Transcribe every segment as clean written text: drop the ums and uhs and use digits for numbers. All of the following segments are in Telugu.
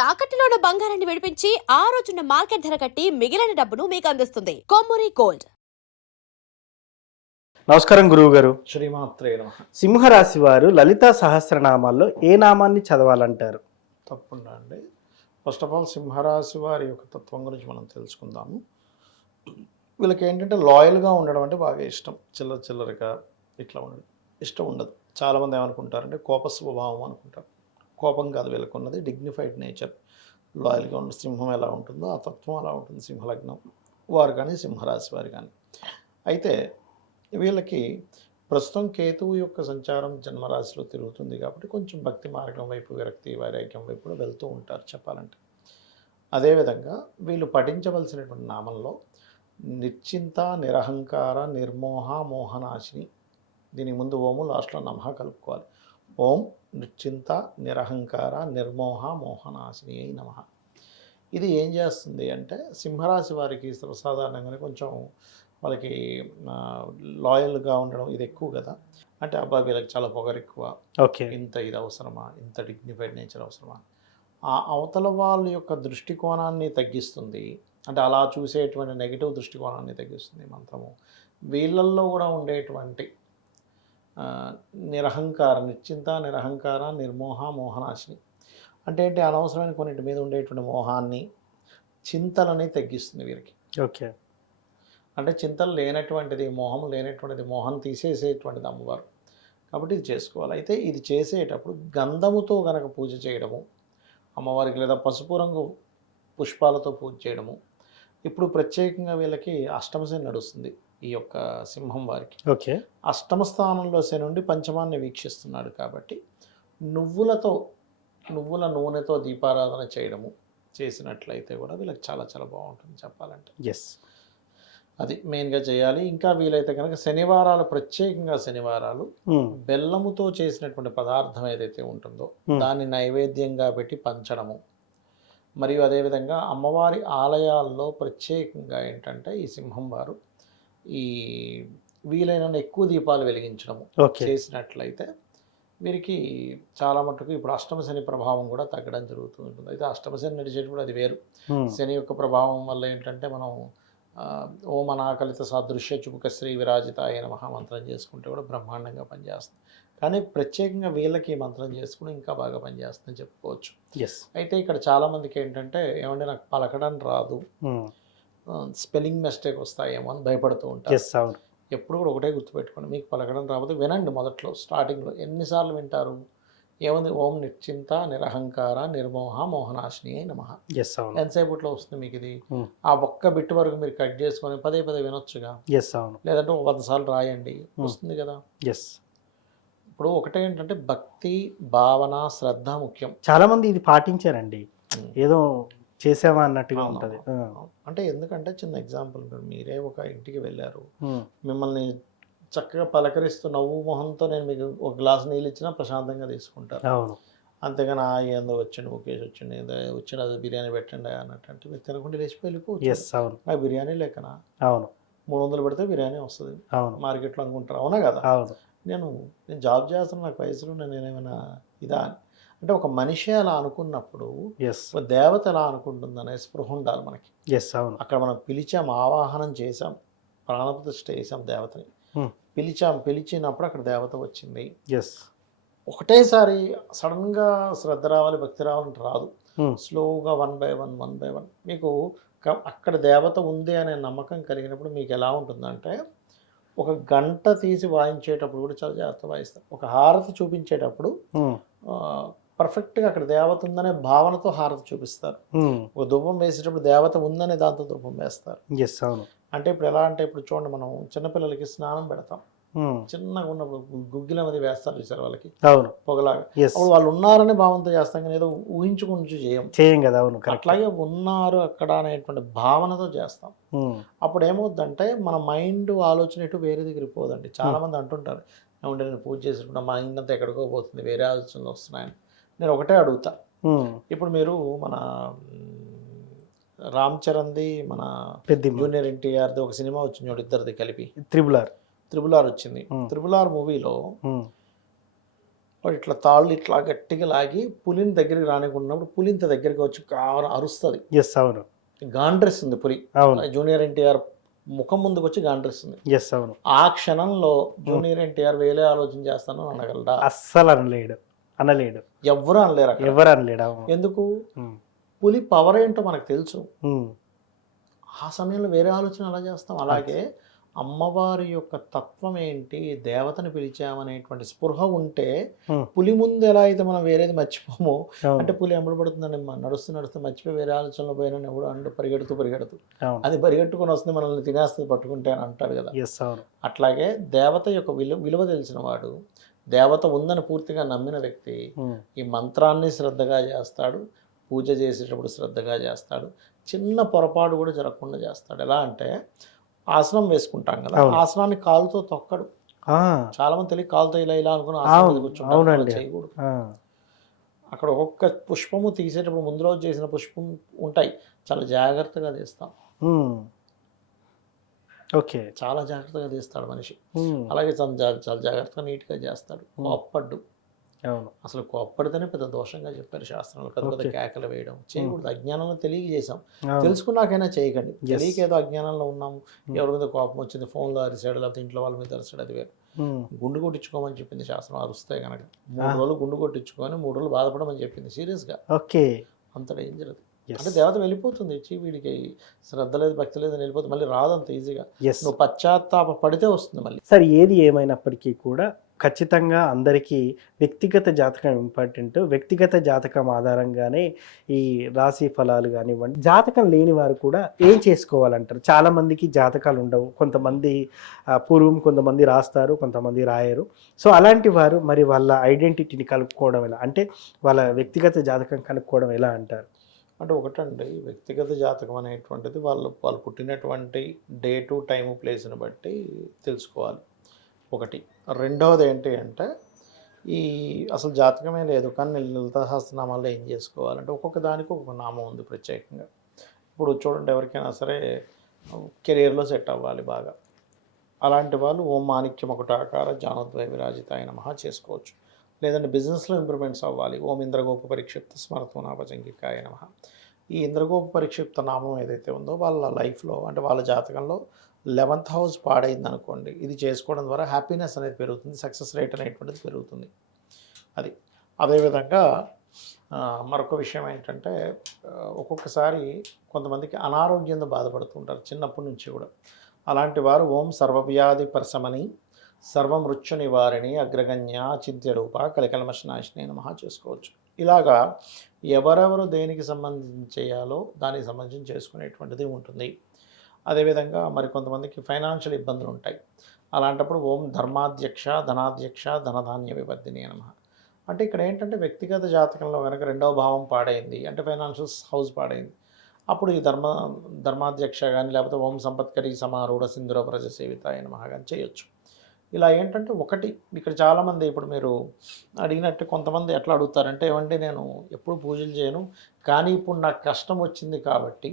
తాకట్టులో ఉన్న బంగారాన్ని విడిపించి ఆ రోజున్న మార్కెట్ ధర కట్టి మిగిలిన డబ్బును మీకు అందిస్తుంది కొమ్మూరి గోల్డ్. నమస్కారం గురువు గారు. శ్రీమాత్రే నమః. సింహరాశి వారు లలితా సహస్రనామాల్లో ఏ నామాన్ని చదవాలంటారు? తప్పకుండా అండి. ఫస్ట్ ఆఫ్ ఆల్ సింహరాశి వారి యొక్క తత్వం గురించి మనం తెలుసుకుందాము. వీళ్ళకి ఏంటంటే లాయల్గా ఉండడం అంటే బాగా ఇష్టం. చిల్లరగా ఇట్లా ఉండడం ఇష్టం ఉండదు. చాలామంది ఏమనుకుంటారంటే కోప స్వభావం అనుకుంటారు. కోపం కాదు వీళ్ళకు ఉన్నది, డిగ్నిఫైడ్ నేచర్. లాయల్గా ఉన్న సింహం ఎలా ఉంటుందో ఆ తత్వం అలా ఉంటుంది సింహలగ్నం వారు కానీ సింహరాశి వారు కానీ. అయితే వీళ్ళకి ప్రస్తుతం కేతువు యొక్క సంచారం జన్మరాశిలో తిరుగుతుంది కాబట్టి కొంచెం భక్తి మార్గం వైపు, విరక్తి వైరాగ్యం వైపు కూడా వెళ్తూ ఉంటారు చెప్పాలంటే. అదేవిధంగా వీళ్ళు పఠించవలసినటువంటి నామంలో నిశ్చింత, నిరహంకార, నిర్మోహ, మోహనాశిని, దీని ముందు ఓము లాస్ట్లో నమః కలుపుకోవాలి. ఓం నిశ్చింత, నిరహంకార, నిర్మోహ, మోహనాశిని అయి నమః. ఇది ఏం చేస్తుంది అంటే సింహరాశి వారికి సర్వసాధారణంగానే కొంచెం వాళ్ళకి లాయల్గా ఉండడం ఇది ఎక్కువ కదా. అంటే అబ్బాయి వీళ్ళకి చాలా పొగరు ఎక్కువ, ఓకే, ఇంత ఇది అవసరమా, ఇంత డిగ్నిఫైడ్ నేచర్ అవసరమా, ఆ అవతల వాళ్ళ యొక్క దృష్టికోణాన్ని తగ్గిస్తుంది. అంటే అలా చూసేటువంటి నెగిటివ్ దృష్టికోణాన్ని తగ్గిస్తుంది మంత్రము. వీళ్ళల్లో కూడా ఉండేటువంటి నిరహంకార, నిశ్చింత, నిరహంకార, నిర్మోహ, మోహనాశిని అంటే ఏంటి, అనవసరమైన కొన్నింటి మీద ఉండేటువంటి మోహాన్ని, చింతలని తగ్గిస్తుంది వీరికి. ఓకే, అంటే చింతలు లేనటువంటిది, మోహం లేనటువంటిది, మోహం తీసేసేటువంటిది అమ్మవారు. కాబట్టి ఇది చేసుకోవాలి. అయితే ఇది చేసేటప్పుడు గంధముతో గనక పూజ చేయడము అమ్మవారికి, లేదా పసుపు రంగు పుష్పాలతో పూజ చేయడము. ఇప్పుడు ప్రత్యేకంగా వీళ్ళకి అష్టమ శని నడుస్తుంది ఈ యొక్క సింహం వారికి. ఓకే, అష్టమ స్థానంలో శని నుండి పంచమాన్ని వీక్షిస్తున్నాడు కాబట్టి నువ్వుల నూనెతో దీపారాధన చేయడము చేసినట్లయితే కూడా వీళ్ళకి చాలా చాలా బాగుంటుంది చెప్పాలంటే. ఎస్, అది మెయిన్గా చేయాలి. ఇంకా వీలైతే కనుక శనివారాలు, ప్రత్యేకంగా శనివారాలు బెల్లముతో చేసినటువంటి పదార్థం ఏదైతే ఉంటుందో దాన్ని నైవేద్యంగా పెట్టి పంచడము. మరియు అదేవిధంగా అమ్మవారి ఆలయాల్లో ప్రత్యేకంగా ఏంటంటే ఈ సింహం వారు ఈ వీలైన ఎక్కువ దీపాలు వెలిగించడము చేసినట్లయితే వీరికి చాలా మటుకు ఇప్పుడు అష్టమ శని ప్రభావం కూడా తగ్గడం జరుగుతూ ఉంటుంది. అయితే అష్టమ శని నడిచేటప్పుడు అది వేరు. శని యొక్క ప్రభావం వల్ల ఏంటంటే మనం ఓం అనాకలిత సాదృశ్య చుబుక శ్రీ విరాజిత అయిన మహామంత్రం చేసుకుంటే కూడా బ్రహ్మాండంగా పనిచేస్తుంది. కానీ ప్రత్యేకంగా వీళ్ళకి మంత్రం చేసుకుని ఇంకా బాగా పనిచేస్తుందని చెప్పుకోవచ్చు. అయితే ఇక్కడ చాలామందికి ఏంటంటే ఏమంటే నాకు పలకడం రాదు, స్పెల్లింగ్ మిస్టేక్ వస్తాయేమో అని భయపడుతూ ఉంటారు. ఎప్పుడు కూడా ఒకటే గుర్తుపెట్టుకోండి, మీకు పలకడం రాకపోతే వినండి. మొదట్లో స్టార్టింగ్లో ఎన్నిసార్లు వింటారు, ఏముంది, ఓం నిశ్చింత, నిరహంకార, నిర్మోహ, మోహనాశిని అయి నమః. ఎంతసేపట్లో వస్తుంది మీకు ఇది? ఆ ఒక్క బిట్ వరకు మీరు కట్ చేసుకొని పదే పదే వినొచ్చుగా. లేదంటే 100 సార్లు రాయండి, వస్తుంది కదా. ఇప్పుడు ఒకటే ఏంటంటే భక్తి, భావన, శ్రద్ధ ముఖ్యం. చాలా మంది ఇది పాటించారండి, ఏదో చేసామా అన్నట్టుగా ఉంటుంది. అంటే ఎందుకంటే చిన్న ఎగ్జాంపుల్, మీరే ఒక ఇంటికి వెళ్ళారు, మిమ్మల్ని చక్కగా పలకరిస్తూ నవ్వు మొహంతో నేను మీకు ఒక గ్లాస్ నీళ్ళు ఇచ్చినా ప్రశాంతంగా తీసుకుంటారు. అంతేగాని ఏందో వచ్చిండు ముఖేష్ వచ్చిండు, ఏదో వచ్చిండు అది బిర్యానీ పెట్టండి అన్నట్టు అంటే మీరు తినకుండా లేచిపోయి వెళ్ళిపోవచ్చు. నాకు బిర్యానీ లేకనా 300 పెడితే బిర్యానీ వస్తుంది మార్కెట్లో అనుకుంటారు, అవునా కదా. నేను జాబ్ చేస్తాను, నాకు పైసలు, నేనేమైనా ఇదా అంటే ఒక మనిషి అలా అనుకున్నప్పుడు ఒక దేవత ఎలా అనుకుంటుంది అనే స్పృహ ఉండాలి మనకి. అక్కడ మనం పిలిచాం, ఆవాహనం చేసాం, ప్రాణప్రతిష్ఠ చేసాం దేవతని, పిలిచినప్పుడు అక్కడ దేవత వచ్చింది. ఒకటేసారి సడన్గా శ్రద్ధ రావాలి, భక్తి రావాలంటే రాదు. స్లోగా 1 by 1 మీకు అక్కడ దేవత ఉంది అనే నమ్మకం కలిగినప్పుడు మీకు ఎలా ఉంటుందంటే, ఒక గంట తీసి వాయించేటప్పుడు కూడా చాలా జాగ్రత్త వాయిస్తారు. ఒక హారతి చూపించేటప్పుడు పర్ఫెక్ట్గా అక్కడ దేవత ఉందనే భావనతో హారతి చూపిస్తారు. ఒక ధూపం వేసేటప్పుడు దేవత ఉందనే దాంతో ధూపం వేస్తారు. అంటే ఇప్పుడు ఎలా అంటే, ఇప్పుడు చూడండి, మనం చిన్నపిల్లలకి స్నానం పెడతాం, చిన్నగా ఉన్నప్పుడు గుగ్గిల మీద వేస్తారు చూసారు వాళ్ళకి పొగలాగా, అప్పుడు వాళ్ళు ఉన్నారనే భావంతో చేస్తాం, కానీ ఏదో ఊహించుకుంటూ చేయం కదా. అట్లాగే ఉన్నారు అక్కడ అనేటువంటి భావనతో చేస్తాం. అప్పుడు ఏమవుద్దంటే మన మైండ్ ఆలోచన ఎటు వేరే దగ్గరికి పోదండి. చాలా మంది అంటుంటారు, ఏమంటే నేను పూజ చేసినప్పుడు మా మైండ్ అంతా ఎక్కడికో పోతుంది, వేరే ఆలోచనలు వస్తున్నాయని. నేను ఒకటే అడుగుతా, ఇప్పుడు మీరు మన రామ్ చరణ్ది, మన జూనియర్ ఎన్టీఆర్ది ఒక సినిమా వచ్చింది చూడు, ఇద్దరిది కలిపి త్రిబుల్ ఆర్ వచ్చింది. త్రిబుల్ ఆర్ మూవీలో వాడు ఇట్లా తాళ్ళు ఇట్లా గట్టిగా లాగి పులిని దగ్గరికి రానికున్నప్పుడు పులి ఇంత దగ్గరికి వచ్చి అరుస్తుంది, ఎస్ అవును గాండ్రిస్తుంది పులి. అవును జూనియర్ ఎన్టీఆర్ ముఖం ముందుకు వచ్చి గాండ్రిస్తుంది. ఎస్ అవును ఆ క్షణంలో జూనియర్ ఎన్టీఆర్ వేలే ఆలోచన చేస్తాను అనగలడా? అస్సలు అనలేడు ఎవ్వరూ అనలేరు అక్కడ. ఎవరు అనలేడు అవును. ఎందుకు? ఉమ్, పులి పవర్ ఏంటో మనకు తెలుసు. ఉమ్, ఆ సమయంలో వేరే ఆలోచన అలా చేస్తాం. అలాగే అమ్మవారి యొక్క తత్వం ఏంటి, దేవతని పిలిచామనేటువంటి స్పృహ ఉంటే Hmm. పులి ముందు ఎలా అయితే మనం వేరేది మర్చిపోమో, అవును అంటే పులి ఎంబడబడుతుందండి, నడుస్తూ మర్చిపోయి వేరే ఆలోచనలో పోయినా ఎవడు అండు పరిగెడుతూ అవును అది పరిగెట్టుకుని వస్తుంది, మనల్ని తినేస్తుంది పట్టుకుంటే అని అంటాడు కదా. ఎస్ అవును అట్లాగే దేవత యొక్క విలువ తెలిసిన వాడు, దేవత ఉందని పూర్తిగా నమ్మిన వ్యక్తి ఉమ్, ఈ మంత్రాన్ని శ్రద్ధగా చేస్తాడు, పూజ చేసేటప్పుడు శ్రద్ధగా చేస్తాడు, చిన్న పొరపాటు కూడా జరగకుండా చేస్తాడు. ఎలా అంటే ఆసనం వేసుకుంటాం కదా, అవును. ఆసనాన్ని కాలుతో తొక్కడు. ఆ, చాలా మంది తెలియక కాలుతో ఇలా అనుకుని ఆసనం మీద కూర్చుంటారు. అలా అవునండి. చేయకూడదు. ఆ, అక్కడ ఒక్కొక్క పుష్పము తీసేటప్పుడు ముందు రోజు చేసిన పుష్పం ఉంటాయి, చాలా జాగ్రత్తగా తీస్తాం. ఉమ్, ఓకే చాలా జాగ్రత్తగా తీస్తాడు మనిషి. ఉమ్, అలాగే చాలా జాగ్రత్తగా నీట్గా చేస్తాడు. కోప్పడ్డు, అవును అసలు కోప్పడితేనే పెద్ద దోషంగా చెప్పారు శాస్త్రంలో. పెద్ద పెద్ద Okay. కేకలు వేయడం చేయకూడదు. అజ్ఞానంలో తెలియజేసాం, అవును తెలుసుకున్నాకైనా చేయకండి. Yes. తెలియక ఏదో అజ్ఞానంలో ఉన్నాము, ఎవరి మీద కోపం వచ్చింది, ఫోన్లో అరిసాడు, లేకపోతే ఇంట్లో వాళ్ళ మీద అరిసాడు, అది వేరు. ఉమ్, గుండు కొట్టించుకోమని చెప్పింది శాస్త్రం. అరుస్తే కనుక 3 రోజులు గుండు కొట్టించుకొని 3 రోజులు బాధపడమని చెప్పింది. సీరియస్గా ఓకే అంత డేంజర్ అది. ఎస్ అంటే దేవత వెళ్ళిపోతుంది, వీడికి శ్రద్ధ లేదు భక్తి లేదు అని వెళ్ళిపోతుంది, మళ్ళీ రాదంత ఈజీగా. ఎస్ నువ్వు పశ్చాత్తాప పడితే వస్తుంది మళ్ళీ. సార్ ఏది ఏమైనప్పటికీ కూడా ఖచ్చితంగా అందరికీ వ్యక్తిగత జాతకం ఇంపార్టెంట్. వ్యక్తిగత జాతకం ఆధారంగానే ఈ రాశి ఫలాలు కానివ్వండి. జాతకం లేని వారు కూడా ఏం చేసుకోవాలంటారు? చాలా మందికి జాతకాలు ఉండవు, కొంతమంది పూర్వం కొంతమంది రాస్తారు, కొంతమంది రాయరు. సో అలాంటి వారు మరి వాళ్ళ ఐడెంటిటీని కనుక్కోవడం ఎలా, అంటే వాళ్ళ వ్యక్తిగత జాతకం కనుక్కోవడం ఎలా అంటారు? అంటే ఒకటండి, వ్యక్తిగత జాతకం అనేటువంటిది వాళ్ళు పుట్టినటువంటి డేటు టైము ప్లేస్ని బట్టి తెలుసుకోవాలి ఒకటి. రెండవది ఏంటి అంటే ఈ అసలు జాతకమే లేదు కానీ లలితా సహస్రనామాల్లో ఏం చేసుకోవాలంటే ఒక్కొక్క దానికి ఒక్కొక్క నామం ఉంది ప్రత్యేకంగా. ఇప్పుడు చూడండి, ఎవరికైనా సరే కెరీర్లో సెట్ అవ్వాలి బాగా, అలాంటి వాళ్ళు ఓం మాణిక్యం ఒకటాకార జానోద్వయ విరాజితాయ నమః చేసుకోవచ్చు. లేదంటే బిజినెస్లో ఇంప్రూవ్మెంట్స్ అవ్వాలి, ఓం ఇంద్రగోప పరిక్షిప్త స్మరతోనాపజంగికాయ నమః. ఈ ఇంద్రగోప పరిక్షిప్త నామం ఏదైతే ఉందో వాళ్ళ లైఫ్లో, అంటే వాళ్ళ జాతకంలో 11th హౌస్ పాడైంది అనుకోండి, ఇది చేసుకోవడం ద్వారా హ్యాపీనెస్ అనేది పెరుగుతుంది, సక్సెస్ రేట్ అనేటువంటిది పెరుగుతుంది. అది అదేవిధంగా మరొక విషయం ఏంటంటే ఒక్కొక్కసారి కొంతమందికి అనారోగ్యంతో బాధపడుతుంటారు చిన్నప్పటి నుంచి కూడా. అలాంటి వారు ఓం సర్వవ్యాధి పరశమని సర్వమృత్యు నివారిణి అగ్రగణ్య చింత్యరూప కలికల్మషనాశిని నమః చేసుకోవచ్చు. ఇలాగా ఎవరెవరు దేనికి సంబంధించి చేయాలో దానికి సంబంధించి చేసుకునేటువంటిది ఉంటుంది. అదేవిధంగా మరి కొంతమందికి ఫైనాన్షియల్ ఇబ్బందులు ఉంటాయి, అలాంటప్పుడు ఓం ధర్మాధ్యక్ష ధనాధ్యక్ష ధనధాన్య వివర్ధిని నమః. అంటే ఇక్కడ ఏంటంటే వ్యక్తిగత జాతకంలో కనుక 2వ భావం పాడైంది అంటే ఫైనాన్షియల్ హౌస్ పాడైంది, అప్పుడు ఈ ధర్మాధ్యక్ష కానీ లేకపోతే ఓం సంపత్కరి సమారూఢ సింధుర ప్రజ సేవితాయ నమః కానీ చేయొచ్చు. ఇలా ఏంటంటే ఒకటి ఇక్కడ చాలామంది ఇప్పుడు మీరు అడిగినట్టు కొంతమంది ఎట్లా అడుగుతారంటే, ఏమంటే నేను ఎప్పుడు పూజలు చేయను కానీ ఇప్పుడు నాకు కష్టం వచ్చింది కాబట్టి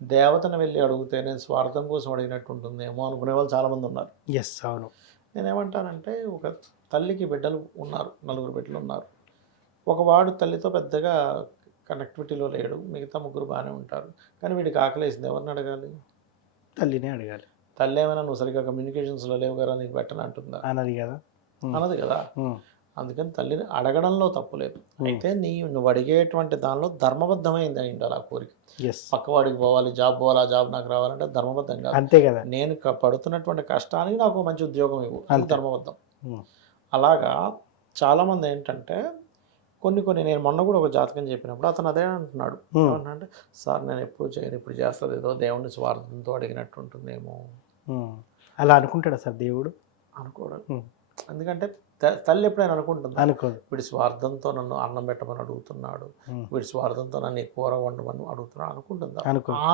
దేవతను వెళ్ళి అడిగితే నేను స్వార్థం కోసం అడిగినట్టు ఉంటుందేమో అనుకునే వాళ్ళు చాలామంది ఉన్నారు. ఎస్ అవును. నేనేమంటానంటే, ఒక తల్లికి బిడ్డలు ఉన్నారు, 4 బిడ్డలు ఉన్నారు. ఒకవాడు తల్లితో పెద్దగా కనెక్టివిటీలో లేడు, మిగతా 3 బాగానే ఉంటారు. కానీ వీడికి ఆకలేసింది, ఎవరిని అడగాలి? తల్లినే అడగాలి. తల్లి ఏమైనా నువ్వు సరిగ్గా కమ్యూనికేషన్స్లో లేవు కదా నీకు పెట్టను అంటుందా? అన్నది కదా. అన్నది కదా. అందుకని తల్లిని అడగడంలో తప్పు లేదు. అయితే నువ్వు అడిగేటువంటి దానిలో ధర్మబద్ధమైంది అయి ఉండాలి ఆ కోరిక. ఎస్ పక్కవాడికి పోవాలి, జాబ్ పోవాలి, ఆ జాబ్ నాకు రావాలంటే ధర్మబద్ధం కాదు. అంతే కదా. నేను పడుతున్నటువంటి కష్టానికి నాకు మంచి ఉద్యోగం ఇవ్వు, అది ధర్మబద్ధం. ఉమ్, అలాగా చాలామంది ఏంటంటే కొన్ని నేను మొన్న కూడా ఒక జాతకం చెప్పినప్పుడు అతను అదే అంటున్నాడు. ఏమంటే, సార్ నేను ఎప్పుడు చేయను, ఇప్పుడు చేస్తుంది, ఏదో దేవుడిని స్వార్థంతో అడిగినట్టు ఉంటుందేమో. అలా అనుకుంటాడా సార్ దేవుడు? అనుకోవడం. ఎందుకంటే తల్లి ఎప్పుడైనా అనుకుంటుంది, అనుకోదు. వీడి స్వార్థంతో నన్ను అన్నం పెట్టమని అడుగుతున్నాడు, వీడి స్వార్థంతో నన్ను కూర వండమని అడుగుతున్నాడు అనుకుంటుందా?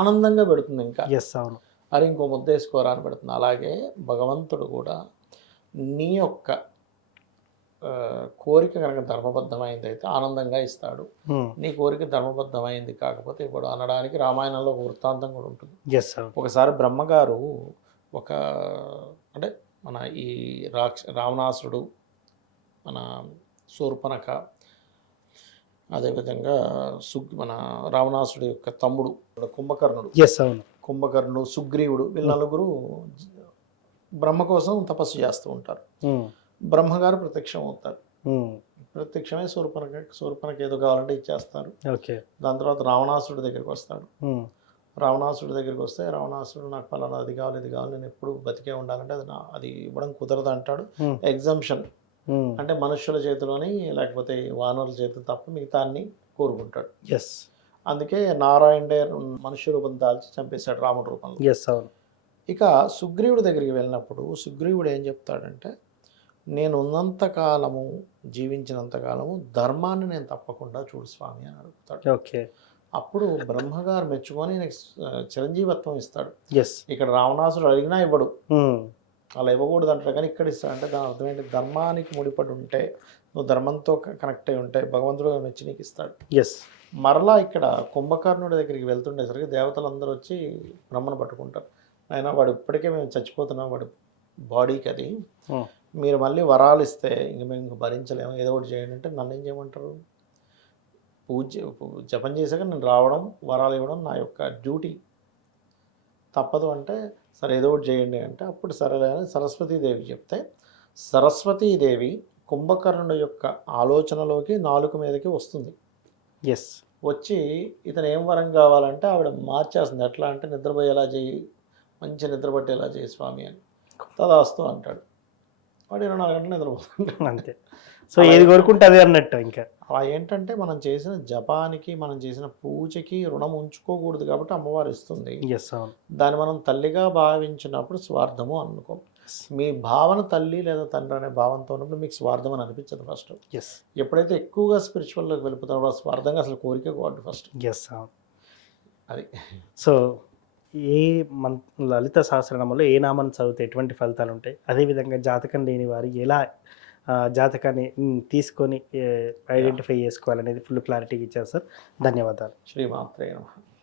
ఆనందంగా పెడుతుంది. ఇంకా ఎస్ అవును. అరే ఇంకో ముద్ద వేసుకోరా అని పెడుతుంది. అలాగే భగవంతుడు కూడా నీ యొక్క కోరిక కనుక ధర్మబద్ధమైంది అయితే ఆనందంగా ఇస్తాడు, నీ కోరిక ధర్మబద్ధమైంది కాకపోతే ఇప్పుడు అనడానికి రామాయణంలో ఒక వృత్తాంతం కూడా ఉంటుంది. ఒకసారి బ్రహ్మగారు అంటే మన ఈ రావణాసురుడు మన శూర్పణఖ, అదేవిధంగా మన రావణాసుడి యొక్క తమ్ముడు కుంభకర్ణుడు, ఎస్ అవును. కుంభకర్ణుడు, సుగ్రీవుడు, వీళ్ళ నలుగురు బ్రహ్మ కోసం తపస్సు చేస్తూ ఉంటారు. బ్రహ్మగారు ప్రత్యక్షం అవుతారు. ప్రత్యక్షమే శూర్పణఖ ఏదో కావాలంటే ఇచ్చేస్తారు. ఓకే. దాని తర్వాత రావణాసుడి దగ్గరికి వస్తాడు. రావణాసుడి దగ్గరికి వస్తే రావణాసుడు నాకు పలానా అది కావాలి ఇది కావాలి, నేను ఎప్పుడు బతికే ఉండాలంటే అది ఇవ్వడం కుదరదు అంటాడు. ఎగ్జంప్షన్ అంటే మనుష్యుల చేతిలోని లేకపోతే వానరుల చేతులు తప్ప మిగతా అన్ని కోరుకుంటాడు. ఎస్. అందుకే నారాయణుడే మనుష్య రూపం దాల్చి చంపేశాడు రాముడి రూపంలో. ఎస్ అవును. ఇక సుగ్రీవుడి దగ్గరికి వెళ్ళినప్పుడు సుగ్రీవుడు ఏం చెప్తాడంటే, నేను ఉన్నంత కాలము, జీవించినంత కాలము ధర్మాన్ని నేను తప్పకుండా చూడు స్వామి అని అడుగుతాడు. ఓకే. అప్పుడు బ్రహ్మగారు మెచ్చుకొని నాకు చిరంజీవత్వం ఇస్తాడు. ఎస్. ఇక్కడ రావణాసుడు అడిగినా ఇవ్వడు, అలా ఇవ్వకూడదు అంటారు, కానీ ఇక్కడ ఇస్తాడంటే దాని అర్థం ఏంటి, ధర్మానికి ముడిపడి ఉంటే, నువ్వు ధర్మంతో కనెక్ట్ అయి ఉంటే భగవంతుడు మెచ్చి నీకు ఇస్తాడు. ఎస్. మరలా ఇక్కడ కుంభకర్ణుడి దగ్గరికి వెళ్తుండేసరికి దేవతలందరూ వచ్చి బ్రహ్మను పట్టుకుంటారు. అయినా వాడు ఇప్పటికే మేము చచ్చిపోతున్నాం, వాడు బాడీకి అది, మీరు మళ్ళీ వరాలు ఇస్తే ఇంక మేము ఇంక భరించలేము, ఏదో ఒకటి చేయండి అంటే నన్ను ఏం చేయమంటారు, జపం చేశాక నేను రావడం వరాలు ఇవ్వడం నా యొక్క డ్యూటీ, తప్పదు అంటే సరే ఏదో ఒకటి చేయండి అంటే అప్పుడు సరేలే అని సరస్వతీదేవి చెప్తే సరస్వతీదేవి కుంభకర్ణుడి యొక్క ఆలోచనలోకి నాలుక మీదకి వస్తుంది. ఎస్. వచ్చి ఇతను ఏం వరం కావాలంటే ఆవిడ మార్చేస్తుంది. ఎట్లా అంటే నిద్రపోయేలా చేయి, మంచి నిద్రపట్టేలా చేయి స్వామి అని. తదాస్తు అంటాడు. వాడు 24 గంటలు నిద్రపోతుంటాడు అంతే. సో ఏది కోరుకుంటే అదే అన్నట్టు. ఇంకా అలా ఏంటంటే మనం చేసిన జపానికి, మనం చేసిన పూజకి రుణం ఉంచుకోకూడదు కాబట్టి అమ్మవారు ఇస్తుంది. ఎస్ అవును. దాన్ని మనం తల్లిగా భావించినప్పుడు స్వార్థము అనుకో. మీ భావన తల్లి లేదా తండ్రి అనే భావంతో ఉన్నప్పుడు మీకు స్వార్థం అని అనిపించదు ఫస్ట్. ఎస్. ఎప్పుడైతే ఎక్కువగా స్పిరిచువల్లోకి వెళ్ళిపోతారో ఆ స్వార్థంగా అసలు కోరిక కోవద్దు ఫస్ట్. ఎస్ అవును. అది. సో ఏ లలిత సహస్రనామంలో ఏ నామాన్ని చదివితే ఎటువంటి ఫలితాలు ఉంటాయి, అదేవిధంగా జాతకం లేని వారు ఎలా జాతకాన్ని తీసుకొని ఐడెంటిఫై చేసుకోవాలనేది ఫుల్ క్లారిటీగా ఇచ్చారు సార్. ధన్యవాదాలు. శ్రీమాత్రే నమః.